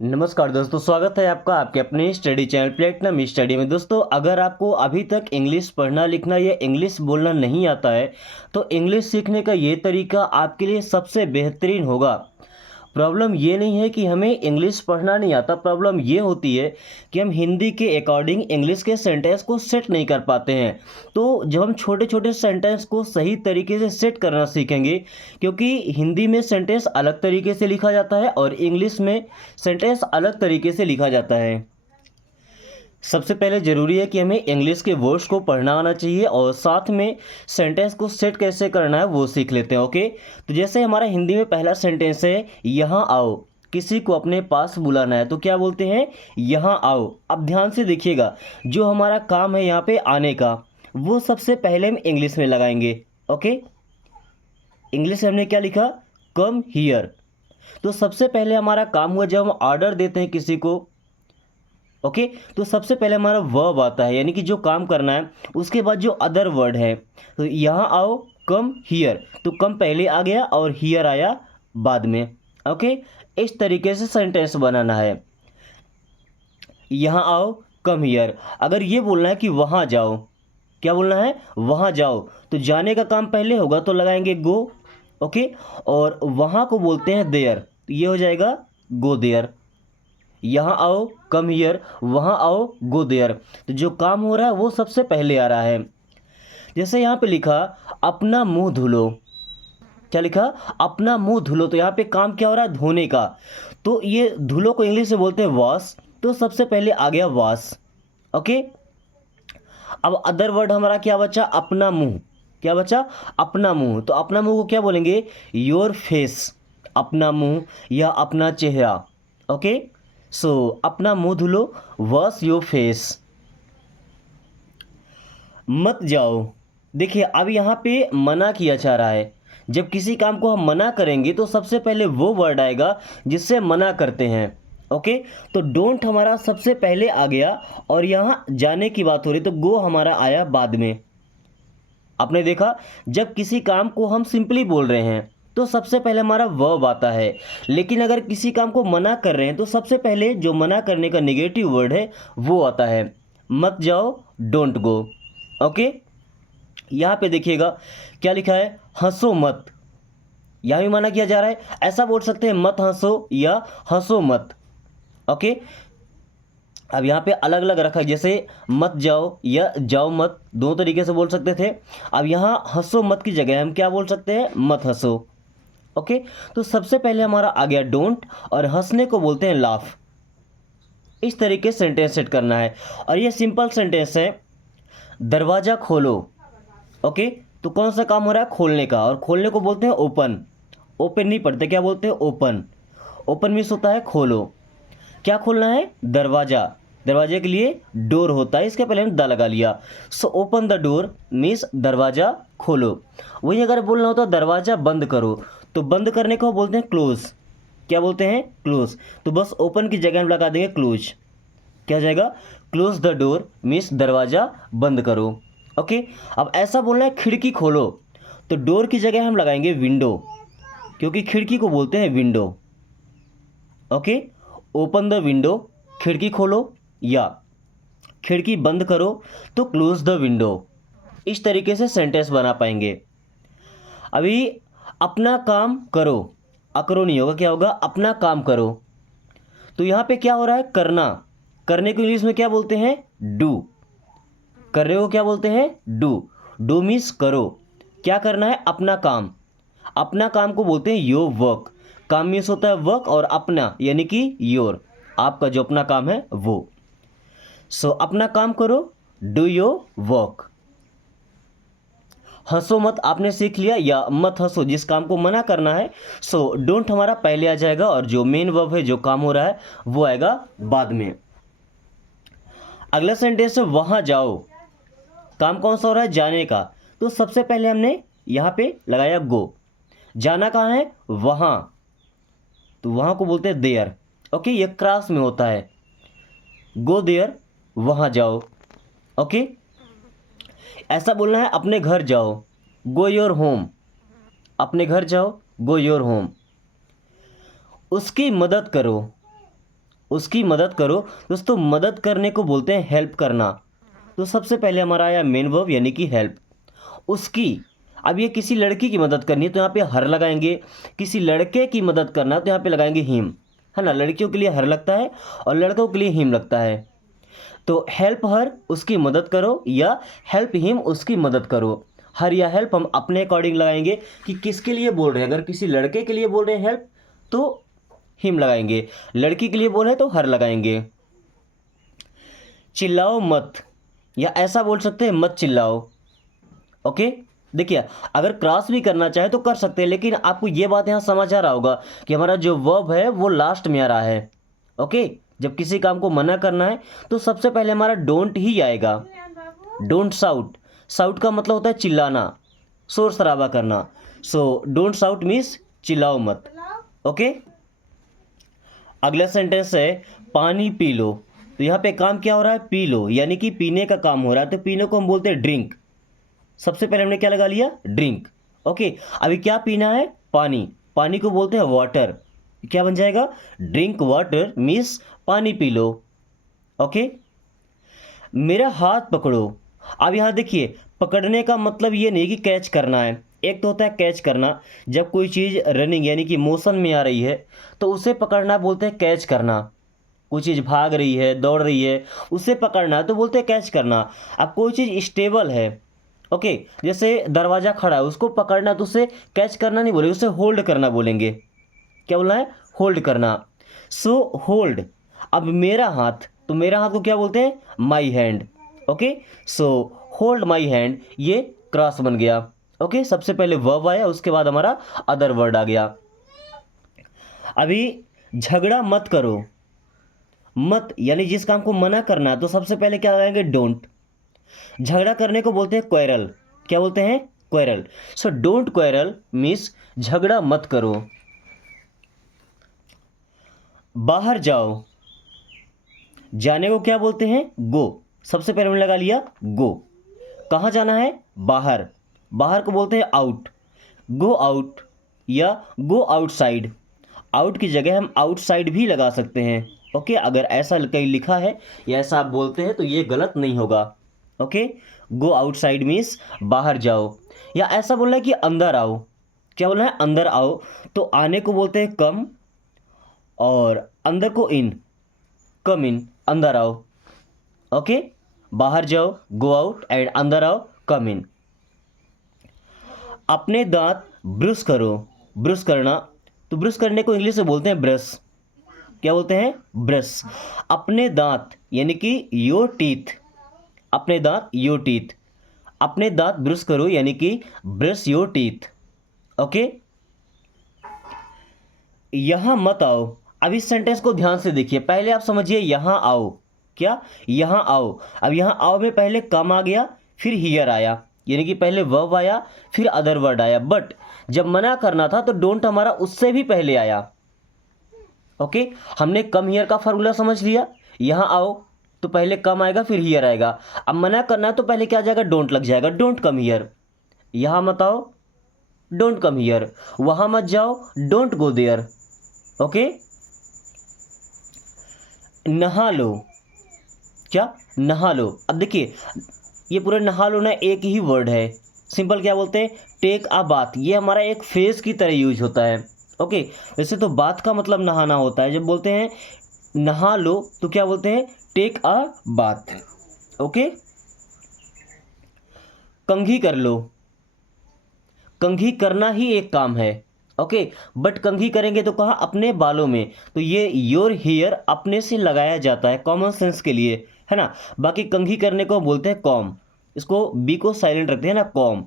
नमस्कार दोस्तों, स्वागत है आपका आपके अपने स्टडी चैनल प्लेटिनम स्टडी में। दोस्तों, अगर आपको अभी तक इंग्लिश पढ़ना लिखना या इंग्लिश बोलना नहीं आता है तो इंग्लिश सीखने का ये तरीका आपके लिए सबसे बेहतरीन होगा। प्रॉब्लम ये नहीं है कि हमें इंग्लिश पढ़ना नहीं आता, प्रॉब्लम ये होती है कि हम हिंदी के अकॉर्डिंग इंग्लिश के सेंटेंस को सेट नहीं कर पाते हैं। तो जब हम छोटे छोटे सेंटेंस को सही तरीके से सेट करना सीखेंगे, क्योंकि हिंदी में सेंटेंस अलग तरीके से लिखा जाता है और इंग्लिश में सेंटेंस अलग तरीके से लिखा जाता है। सबसे पहले ज़रूरी है कि हमें इंग्लिश के वर्ड्स को पढ़ना आना चाहिए और साथ में सेंटेंस को सेट कैसे करना है वो सीख लेते हैं। ओके, तो जैसे हमारा हिंदी में पहला सेंटेंस है, यहाँ आओ। किसी को अपने पास बुलाना है तो क्या बोलते हैं, यहाँ आओ। अब ध्यान से देखिएगा, जो हमारा काम है यहाँ पे आने का, वो सबसे पहले हम इंग्लिश में लगाएंगे। ओके, इंग्लिश में हमने क्या लिखा, कम हियर। तो सबसे पहले हमारा काम हुआ, जब हम ऑर्डर देते हैं किसी को, ओके, तो सबसे पहले हमारा वर्ब आता है, यानी कि जो काम करना है। उसके बाद जो अदर वर्ड है, तो यहाँ आओ, कम हियर, तो कम पहले आ गया और हियर आया बाद में। ओके, इस तरीके से सेंटेंस बनाना है, यहाँ आओ, कम हियर। अगर ये बोलना है कि वहाँ जाओ, क्या बोलना है, वहाँ जाओ, तो जाने का काम पहले होगा तो लगाएंगे गो। ओके, और वहाँ को बोलते हैं देयर, तो ये हो जाएगा गो देयर। यहाँ आओ, कम हियर, वहाँ आओ, गो देयर। तो जो काम हो रहा है वो सबसे पहले आ रहा है। जैसे यहाँ पे लिखा, अपना मुंह धुलो। क्या लिखा, अपना मुंह धुलो, तो यहाँ पे काम क्या हो रहा है, धोने का। तो ये धुलो को इंग्लिश में बोलते हैं वॉश, तो सबसे पहले आ गया वॉश। ओके, अब अदर वर्ड हमारा क्या बचा, अपना मुंह। क्या बचा, अपना मुंह, तो अपना मुंह को क्या बोलेंगे, योर फेस। अपना मुंह या अपना चेहरा। ओके, सो अपना मुंह धुलो, वॉश योर फेस। मत जाओ। देखिए, अब यहाँ पे मना किया जा रहा है। जब किसी काम को हम मना करेंगे तो सबसे पहले वो वर्ड आएगा जिससे मना करते हैं। ओके, तो डोंट हमारा सबसे पहले आ गया और यहाँ जाने की बात हो रही तो गो हमारा आया बाद में। आपने देखा, जब किसी काम को हम सिंपली बोल रहे हैं तो सबसे पहले हमारा वर्ब आता है, लेकिन अगर किसी काम को मना कर रहे हैं तो सबसे पहले जो मना करने का नेगेटिव वर्ड है वो आता है, मत जाओ, डोंट गो। ओके, यहाँ पे देखिएगा क्या लिखा है, हंसो मत। यहाँ भी मना किया जा रहा है, ऐसा बोल सकते हैं मत हंसो या हंसो मत। ओके, अब यहाँ पे अलग अलग रखा है, जैसे मत जाओ या जाओ मत, दो तरीके से बोल सकते थे। अब यहाँ हंसो मत की जगह हम क्या बोल सकते हैं, मत हंसो। ओके, तो सबसे पहले हमारा आ गया डोंट, और हंसने को बोलते हैं लाफ। इस तरीके से सेंटेंस सेट करना है, और ये सिंपल सेंटेंस है, दरवाज़ा खोलो। ओके, तो कौन सा काम हो रहा है, खोलने का, और खोलने को बोलते हैं ओपन। ओपन नहीं पढ़ते, क्या बोलते हैं, ओपन। ओपन मीन्स होता है खोलो। क्या खोलना है, दरवाज़ा। दरवाजे के लिए डोर होता है, इसके पहले हम द लगा लिया। So open the door means दरवाज़ा खोलो। वही अगर बोलना होता दरवाज़ा बंद करो, तो बंद करने को बोलते हैं क्लोज। क्या बोलते हैं, क्लोज। तो बस ओपन की जगह हम लगा देंगे क्लोज। क्या हो जाएगा, क्लोज द डोर मीन्स दरवाज़ा बंद करो। ओके, अब ऐसा बोलना है खिड़की खोलो, तो डोर की जगह हम लगाएंगे विंडो, क्योंकि खिड़की को बोलते हैं window. Okay, open the window, खिड़की खोलो, या खिड़की बंद करो तो क्लोज द विंडो। इस तरीके से सेंटेंस बना पाएंगे। अभी अपना काम करो, अकरो नहीं होगा, क्या होगा, अपना काम करो। तो यहाँ पे क्या हो रहा है, करना। करने को इंग्लिश में क्या बोलते हैं, डू। कर रहे हो क्या बोलते हैं, डू। डू मीन्स करो। क्या करना है, अपना काम। अपना काम को बोलते हैं योर वर्क। काम मीन्स होता है वर्क, और अपना यानी कि योर, आपका जो अपना काम है वो। सो अपना काम करो, डू योर वर्क। हंसो मत आपने सीख लिया, या मत हंसो जिस काम को मना करना है। सो डोंट हमारा पहले आ जाएगा, और जो मेन वर्ब है, जो काम हो रहा है, वो आएगा बाद में। अगला सेंटेंस है, वहाँ जाओ। काम कौन सा हो रहा है, जाने का, तो सबसे पहले हमने यहाँ पे लगाया गो। जाना कहाँ है, वहाँ, तो वहाँ को बोलते हैं देयर। ओके, ये क्रॉस में होता है, गो देयर, वहाँ जाओ। ओके, ऐसा बोलना है, अपने घर जाओ, गो योर होम। अपने घर जाओ, गो योर होम। उसकी मदद करो, उसकी मदद करो। दोस्तों मदद करने को बोलते हैं हेल्प करना। तो सबसे पहले हमारा आया मेन वर्ब यानी कि हेल्प। उसकी, अब ये किसी लड़की की मदद करनी है तो यहाँ पे हर लगाएंगे। किसी लड़के की मदद करना है तो यहाँ पे लगाएंगे हिम, है ना। लड़कियों के लिए हर लगता है और लड़कों के लिए हिम लगता है। तो हेल्प हर, उसकी मदद करो, या हेल्प हिम, उसकी मदद करो। हर या हेल्प हम अपने अकॉर्डिंग लगाएंगे कि किसके लिए बोल रहे हैं। अगर किसी लड़के के लिए बोल रहे हैं हेल्प तो हिम लगाएंगे, लड़की के लिए बोल रहे हैं तो हर लगाएंगे। चिल्लाओ मत, या ऐसा बोल सकते हैं मत चिल्लाओ। ओके, देखिए अगर क्रॉस भी करना चाहे तो कर सकते हैं, लेकिन आपको ये बात यहाँ समझ आ रहा होगा कि हमारा जो वर्ब है वो लास्ट में आ रहा है। ओके, जब किसी काम को मना करना है तो सबसे पहले हमारा डोंट ही आएगा। डोंट साउट, साउट का मतलब होता है चिल्लाना, शोर शराबा करना। सो डोंट साउट मीन्स चिल्लाओ मत। ओके, अगला सेंटेंस है पानी पी लो। तो यहाँ पे काम क्या हो रहा है, पी लो, यानी कि पीने का काम हो रहा है। तो पीने को हम बोलते हैं ड्रिंक। सबसे पहले हमने क्या लगा लिया, ड्रिंक। ओके, अभी क्या पीना है, पानी। पानी को बोलते हैं वाटर। क्या बन जाएगा, ड्रिंक वाटर मीन्स पानी पी लो। ओके, मेरा हाथ पकड़ो। अब यहाँ देखिए, पकड़ने का मतलब ये नहीं कि कैच करना है। एक तो होता है कैच करना, जब कोई चीज़ रनिंग यानी कि मोशन में आ रही है तो उसे पकड़ना बोलते हैं कैच करना। कोई चीज़ भाग रही है, दौड़ रही है, उसे पकड़ना तो बोलते हैं कैच करना। अब कोई चीज़ स्टेबल है, ओके, जैसे दरवाज़ा खड़ा है, उसको पकड़ना तो उसे कैच करना नहीं बोलेंगे, उसे होल्ड करना बोलेंगे। क्या बोलना है, होल्ड करना। So hold. अब मेरा हाथ, तो मेरा हाथ को क्या बोलते हैं, my hand. Okay, so hold my hand, ये क्रॉस बन गया। ओके, सबसे पहले वर्ब आया, उसके बाद हमारा अदर वर्ड आ गया। अभी झगड़ा मत करो। मत यानी जिस काम को मना करना है तो सबसे पहले क्या लगाएंगे, डोंट। झगड़ा करने को बोलते हैं क्वेरल। क्या बोलते हैं, quarrel. So don't quarrel means झगड़ा मत करो। बाहर जाओ, जाने को क्या बोलते हैं, गो। सबसे पहले हमने लगा लिया गो। कहाँ जाना है, बाहर। बाहर को बोलते हैं आउट। गो आउट या गो आउटसाइड। आउट की जगह हम आउटसाइड भी लगा सकते हैं। ओके, अगर ऐसा कहीं लिखा है या ऐसा आप बोलते हैं तो ये गलत नहीं होगा। ओके, गो आउटसाइड मीन्स बाहर जाओ। या ऐसा बोलना है कि अंदर आओ। क्या बोलना है, अंदर आओ। तो आने को बोलते हैं कम, और अंदर को इन, कम इन, अंदर आओ। ओके, बाहर जाओ गो आउट, एंड अंदर आओ कम इन। अपने दांत ब्रश करो। ब्रश करना, तो ब्रश करने को इंग्लिश में बोलते हैं ब्रश। क्या बोलते हैं, ब्रश। अपने दांत यानी कि योर टीथ। अपने दांत, योर टीथ। अपने दांत ब्रश करो यानी कि ब्रश योर टीथ। ओके, यहां मत आओ। अब इस सेंटेंस को ध्यान से देखिए, पहले आप समझिए यहां आओ। क्या, यहां आओ। अब यहां आओ में पहले कम आ गया, फिर हियर आया, यानी कि पहले वर्ब आया फिर अदर वर्ड आया। बट जब मना करना था तो डोंट हमारा उससे भी पहले आया। ओके, हमने कम हियर का फॉर्मूला समझ लिया। यहां आओ तो पहले कम आएगा फिर हियर आएगा। अब मना करना है तो पहले क्या आ जाएगा, डोंट लग जाएगा। Don't come here. यहां मत आओ, डोंट कम हियर। वहां मत जाओ, डोंट गो देयर। ओके, नहा लो। क्या, नहा लो। अब देखिए, ये पूरा नहा लो ना एक ही वर्ड है। सिंपल क्या बोलते हैं, टेक अ बाथ। ये हमारा एक फेज की तरह यूज होता है। ओके, वैसे तो बात का मतलब नहाना होता है। जब बोलते हैं नहा लो तो क्या बोलते हैं, टेक अ बाथ। ओके, कंघी कर लो। कंघी करना ही एक काम है। ओके, बट कंघी करेंगे तो कहाँ, अपने बालों में। तो ये योर हेयर अपने से लगाया जाता है कॉमन सेंस के लिए, है ना। बाकी कंघी करने को बोलते हैं कॉम। इसको बी को साइलेंट रखते हैं ना, कॉम।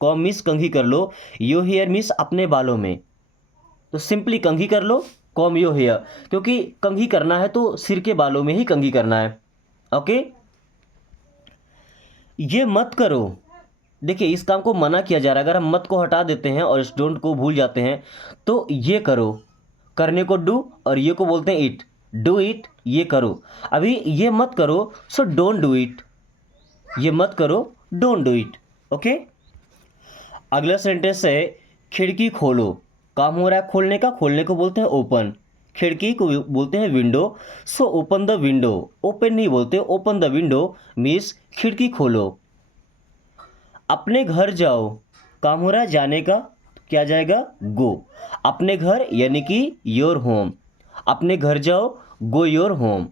कॉम मीन्स कंघी कर लो, योर हेयर मीन्स अपने बालों में। तो सिंपली कंघी कर लो, कॉम योर हेयर, क्योंकि कंघी करना है तो सिर के बालों में ही कंघी करना है। ओके, ये मत करो। देखिए इस काम को मना किया जा रहा है। अगर हम मत को हटा देते हैं और इस डोंट को भूल जाते हैं तो ये करो, करने को डू, और ये को बोलते हैं इट। डू इट, ये करो। अभी ये मत करो, सो डोंट डू इट। ये मत करो, डोंट डू इट। ओके, अगला सेंटेंस है खिड़की खोलो। काम हो रहा है खोलने का, खोलने को बोलते हैं ओपन। खिड़की को बोलते हैं window. So open the window, open नहीं बोलते, ओपन द विंडो मीन्स खिड़की खोलो। अपने घर जाओ, काम हो रहा है जाने का, क्या जाएगा गो। अपने घर यानी कि योर होम, अपने घर जाओ गो योर होम।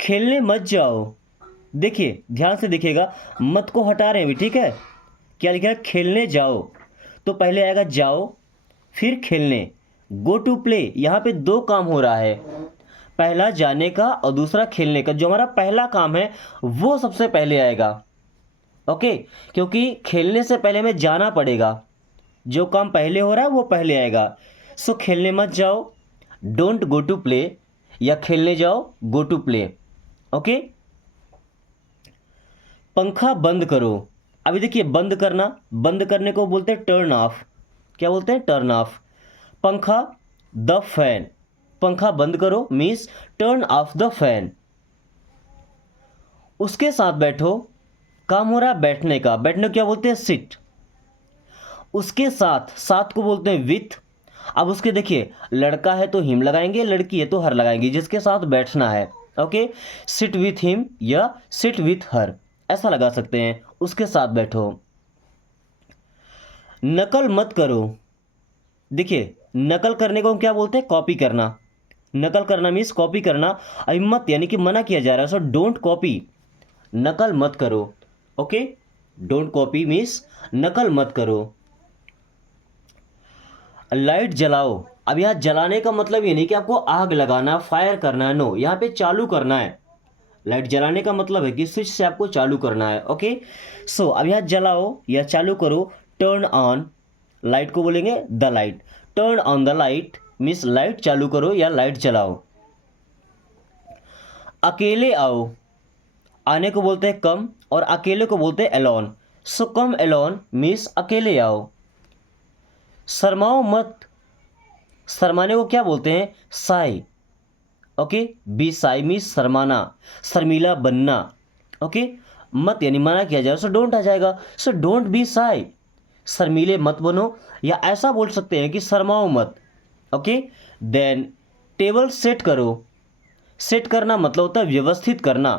खेलने मत जाओ, देखिए ध्यान से देखिएगा, मत को हटा रहे हैं अभी, ठीक है। क्या लिखा है, खेलने जाओ, तो पहले आएगा जाओ फिर खेलने। गो टू प्ले, यहाँ पे दो काम हो रहा है, पहला जाने का और दूसरा खेलने का। जो हमारा पहला काम है वो सबसे पहले आएगा, ओके, क्योंकि खेलने से पहले हमें जाना पड़ेगा। जो काम पहले हो रहा है वो पहले आएगा। सो खेलने मत जाओ, डोंट गो टू प्ले, या खेलने जाओ गो टू प्ले, ओके। पंखा बंद करो, अभी देखिए बंद करना, बंद करने को बोलते हैं टर्न ऑफ, क्या बोलते हैं टर्न ऑफ। पंखा द फैन, पंखा बंद करो means turn off the fan. उसके साथ बैठो, काम हो रहा है बैठने का, बैठने को क्या बोलते हैं सिट। उसके साथ, साथ को बोलते हैं विथ। अब उसके देखिए लड़का है तो हिम लगाएंगे, लड़की है तो हर लगाएंगे, जिसके साथ बैठना है, ओके। सिट विथ हिम या सिट विथ हर ऐसा लगा सकते हैं, उसके साथ बैठो। नकल मत करो, देखिए नकल करने को हम क्या बोलते हैं कॉपी करना। नकल करना मीन्स कॉपी करना, अभी मत यानी कि मना किया जा रहा है, सो डोंट कॉपी, नकल मत करो, ओके। डोंट कॉपी मीन्स नकल मत करो। लाइट जलाओ, अब यहाँ जलाने का मतलब ये नहीं कि आपको आग लगाना फायर करना है, नो, यहाँ पे चालू करना है। लाइट जलाने का मतलब है कि स्विच से आपको चालू करना है, ओके। सो अब यहाँ जलाओ या चालू करो, टर्न ऑन, लाइट को बोलेंगे the light, turn on the light means light चालू करो या लाइट जलाओ। अकेले आओ, आने को बोलते हैं कम और अकेले को बोलते हैं alone. So come alone means अकेले आओ। शर्माओ मत, शर्माने को क्या बोलते हैं shy, okay. Be shy means शर्माना, शर्मीला बनना, ओके। मत यानी मना किया जाए, सो डोंट आ जाएगा। सो डोंट बी साई, शर्मीले मत बनो, या ऐसा बोल सकते हैं कि शर्माओ मत, ओके। देन टेबल सेट करो, सेट करना मतलब होता है व्यवस्थित करना,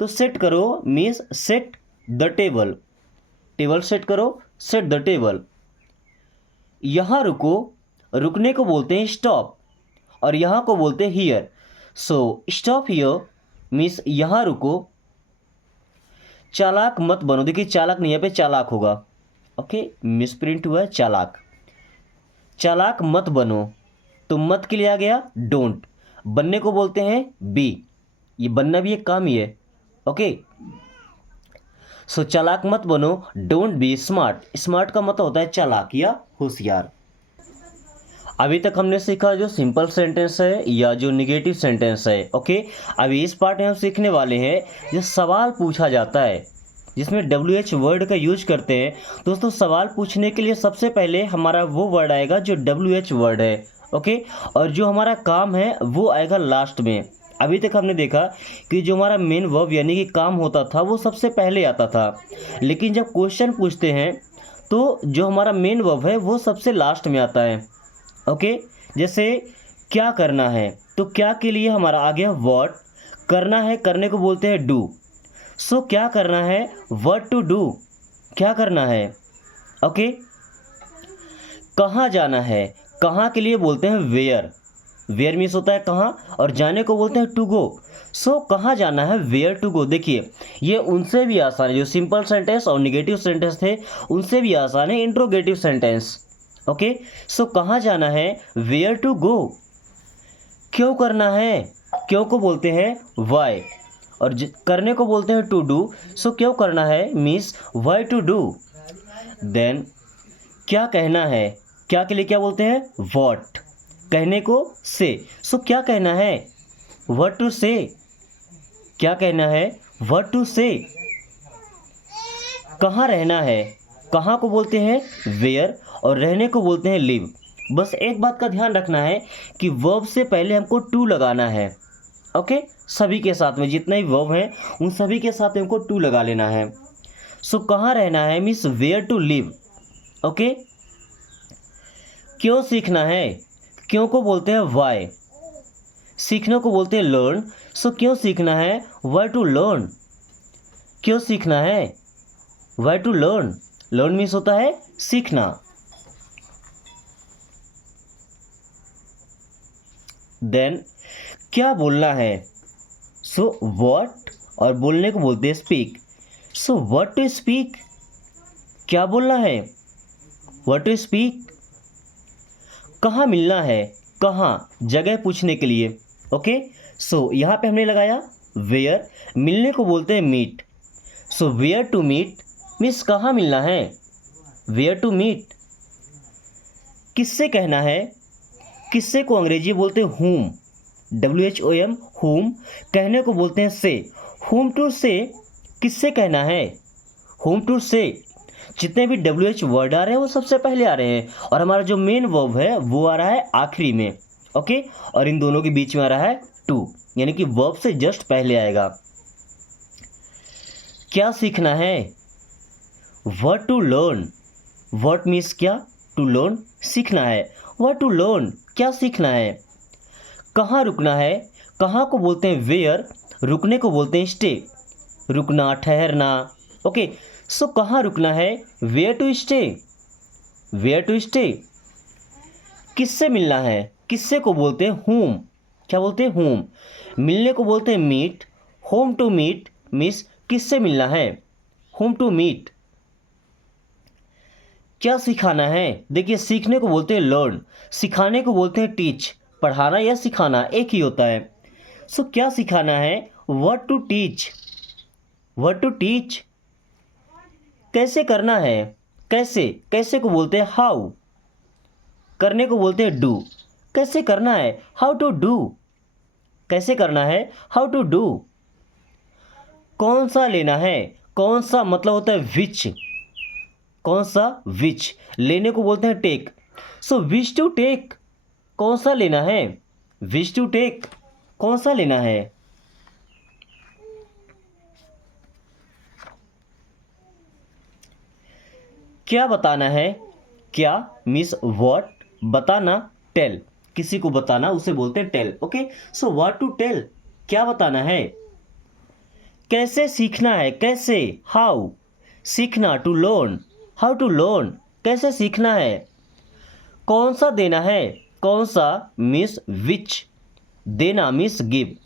तो सेट करो means set the table, table set करो, सेट द टेबल। यहाँ रुको, रुकने को बोलते हैं स्टॉप और यहाँ को बोलते हैं here. So stop here means यहाँ रुको। चालाक मत बनो, देखिए चालाक नहीं, यहाँ पे चालाक होगा, ओके, मिसप्रिंट हुआ है चालाक। चालाक मत बनो, तो मत के लिए आ गया डोंट, बनने को बोलते हैं बी, ये बनना भी एक काम ही है, ओके। सो चालाक मत बनो, डोंट बी स्मार्ट, स्मार्ट का मतलब होता है चालाक या होशियार। अभी तक हमने सीखा जो सिंपल सेंटेंस है या जो निगेटिव सेंटेंस है, ओके। अभी इस पार्ट में हम सीखने वाले हैं जो सवाल पूछा जाता है, जिसमें WH वर्ड का यूज करते हैं। दोस्तों सवाल पूछने के लिए सबसे पहले हमारा वो वर्ड आएगा जो WH वर्ड है, ओके, और जो हमारा काम है वो आएगा लास्ट में। अभी तक हमने देखा कि जो हमारा मेन वर्ब यानी कि काम होता था वो सबसे पहले आता था, लेकिन जब क्वेश्चन पूछते हैं तो जो हमारा मेन वर्ब है वो सबसे लास्ट में आता है, ओके। जैसे क्या करना है, तो क्या के लिए हमारा आ गया व्हाट, करना है करने को बोलते हैं डू। सो क्या करना है, व्हाट टू डू, क्या करना है, ओके। कहाँ जाना है, कहाँ के लिए बोलते हैं वेयर, वेयर मीन्स होता है कहाँ और जाने को बोलते हैं टू गो। सो कहाँ जाना है, वेयर टू गो। देखिए ये उनसे भी आसान है, जो सिंपल सेंटेंस और निगेटिव सेंटेंस थे उनसे भी आसान है इंट्रोगेटिव सेंटेंस, ओके। सो कहाँ जाना है, वेयर टू गो। क्यों करना है, क्यों को बोलते हैं वाई, और करने को बोलते हैं टू डू। सो क्यों करना है means why to do. Then क्या कहना है, क्या के लिए क्या बोलते हैं व्हाट, कहने को से। सो क्या कहना है, व्हाट टू से, क्या कहना है व्हाट टू से। कहाँ रहना है, कहाँ को बोलते हैं वेयर और रहने को बोलते हैं लिव। बस एक बात का ध्यान रखना है कि वर्ब से पहले हमको टू लगाना है, ओके। सभी के साथ में जितने भी वर्ब हैं उन सभी के साथ हमको टू लगा लेना है। सो कहाँ रहना है means where to live, okay. क्यों सीखना है, क्यों को बोलते हैं वाई, सीखने को बोलते हैं लर्न। सो क्यों सीखना है, वाई टू लर्न, क्यों सीखना है, why to learn, learn means होता है सीखना। देन क्या बोलना है, सो व्हाट, और बोलने को बोलते हैं speak. So what to speak, क्या बोलना है, व्हाट टू स्पीक। कहाँ मिलना है, कहाँ, जगह पूछने के लिए। ओके, सो यहाँ पे हमने लगाया वेयर, मिलने को बोलते हैं meet. So where to meet means कहाँ मिलना है, वेयर टू मीट। किससे कहना है, किससे को अंग्रेजी बोलते हैं whom, WHOM, whom, कहने को बोलते हैं से। whom to say, किससे कहना है, whom to say। जितने भी WH वर्ड आ रहे हैं वो सबसे पहले आ रहे हैं, और हमारा जो मेन वर्ब है वो आ रहा है आखिरी में। ओके, और इन दोनों के बीच में आ रहा है टू, यानी कि वर्ब से जस्ट पहले आएगा। क्या सीखना है, what to learn, what means क्या, to learn सीखना है, what to learn क्या सीखना है। कहाँ रुकना है, कहाँ को बोलते हैं वेयर, रुकने को बोलते हैं स्टे, रुकना, ठहरना। ओके, सो कहाँ रुकना है, where to stay, where to stay. किससे मिलना है, किससे को बोलते हैं whom, क्या बोलते हैं whom। मिलने को बोलते हैं meet, whom to meet means किससे मिलना है, whom टू मीट। क्या सिखाना है, देखिए सीखने को बोलते हैं लर्न, सिखाने को बोलते हैं टीच, पढ़ाना या सिखाना एक ही होता है। सो क्या सिखाना है, what to teach, what to teach. कैसे करना है, कैसे, कैसे को बोलते हैं हाउ, करने को बोलते हैं डू, कैसे करना है, हाउ टू डू, कैसे करना है, हाउ टू डू। कौन सा लेना है, कौन सा मतलब होता है विच, कौन सा, विच, लेने को बोलते हैं take. So which to take, कौन सा लेना है, विच टू टेक, कौन सा लेना है। क्या बताना है, क्या मीन्स व्हाट, बताना टेल, किसी को बताना उसे बोलते हैं tell. Okay, so what to tell, क्या बताना है। कैसे सीखना है, कैसे, हाउ, सीखना to learn, how to learn, कैसे सीखना है। कौन सा देना है, कौन सा मीन्स विच, देना means give,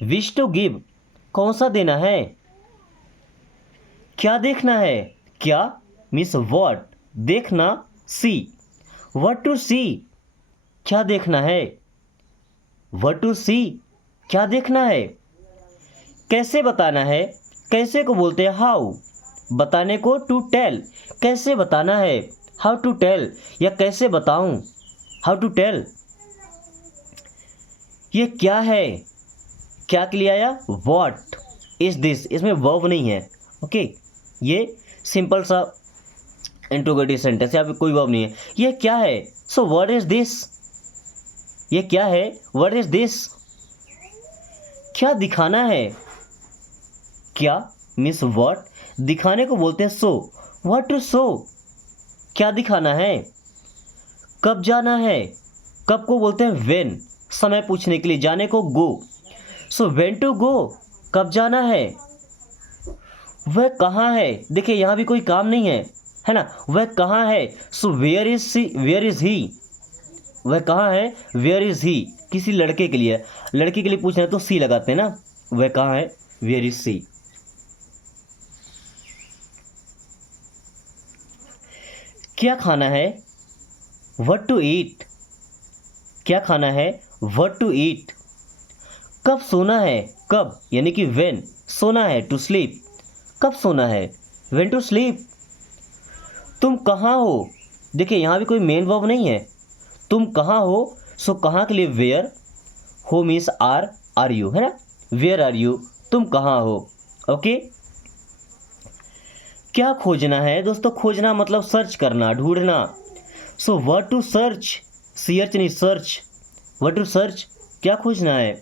which to give, कौन सा देना है। क्या देखना है, क्या मीन्स व्हाट, देखना सी, व्हाट टू सी, क्या देखना है, व्हाट टू सी, क्या देखना है। कैसे बताना है, कैसे को बोलते हैं हाउ, बताने को टू टेल, कैसे बताना है, हाउ टू टेल, या कैसे बताऊं, हाउ टू टेल। ये क्या है, क्या के लिए आया, व्हाट इज दिस, इसमें वर्ब नहीं है। ओके, ये सिंपल सा इंट्रोगेटिव सेंटेंस, यहाँ पे कोई वर्ब नहीं है। ये क्या है, सो व्हाट इज दिस, ये क्या है, व्हाट इज दिस। क्या दिखाना है, क्या मीन्स व्हाट, दिखाने को बोलते हैं शो, व्हाट टू शो, क्या दिखाना है। कब जाना है, कब को बोलते हैं व्हेन, समय पूछने के लिए, जाने को गो। सो व्हेन टू गो, कब जाना है। वह कहाँ है, देखिए यहाँ भी कोई काम नहीं है ना, वह कहाँ है। So where is she, where is he, वह कहाँ है, वेयर इज ही, किसी लड़के के लिए, लड़की के लिए पूछना है तो सी लगाते हैं ना, वह कहाँ है, वेयर इज सी। क्या खाना है, व्हाट टू ईट, क्या खाना है, व्हाट टू ईट। कब सोना है, कब यानी कि व्हेन, सोना है टू स्लीप, कब सोना है, व्हेन टू स्लीप। तुम कहाँ हो, देखिए यहाँ भी कोई मेन वर्ब नहीं है, तुम कहाँ हो, सो कहाँ के लिए वेयर, हो मीन्स आर यू, है ना, वेयर आर यू, तुम कहाँ हो। ओके, क्या खोजना है, दोस्तों खोजना मतलब सर्च करना, ढूंढना। So what to search, search नहीं सर्च, व्हाट टू सर्च, क्या खोजना है।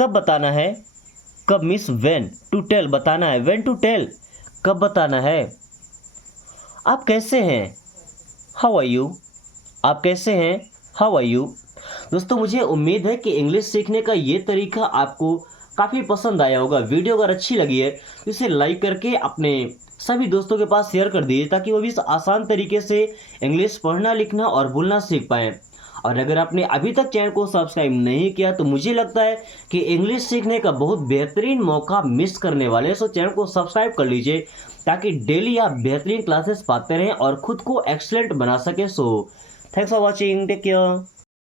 कब बताना है, कब मीन्स व्हेन, टू टेल बताना है, व्हेन टू टेल, कब बताना है। आप कैसे हैं, हाउ आर यू, आप कैसे हैं, हाउ आर यू। दोस्तों मुझे उम्मीद है कि इंग्लिश सीखने का ये तरीका आपको काफ़ी पसंद आया होगा। वीडियो अगर अच्छी लगी है तो इसे लाइक करके अपने सभी दोस्तों के पास शेयर कर दीजिए, ताकि वो भी इस आसान तरीके से इंग्लिश पढ़ना, लिखना और बोलना सीख पाएँ। और अगर आपने अभी तक चैनल को सब्सक्राइब नहीं किया तो मुझे लगता है कि इंग्लिश सीखने का बहुत बेहतरीन मौका मिस करने वाले हैं। सो चैनल को सब्सक्राइब कर लीजिए, ताकि डेली आप बेहतरीन क्लासेस पाते रहें और खुद को एक्सलेंट बना सकें। So thanks for watching, take care.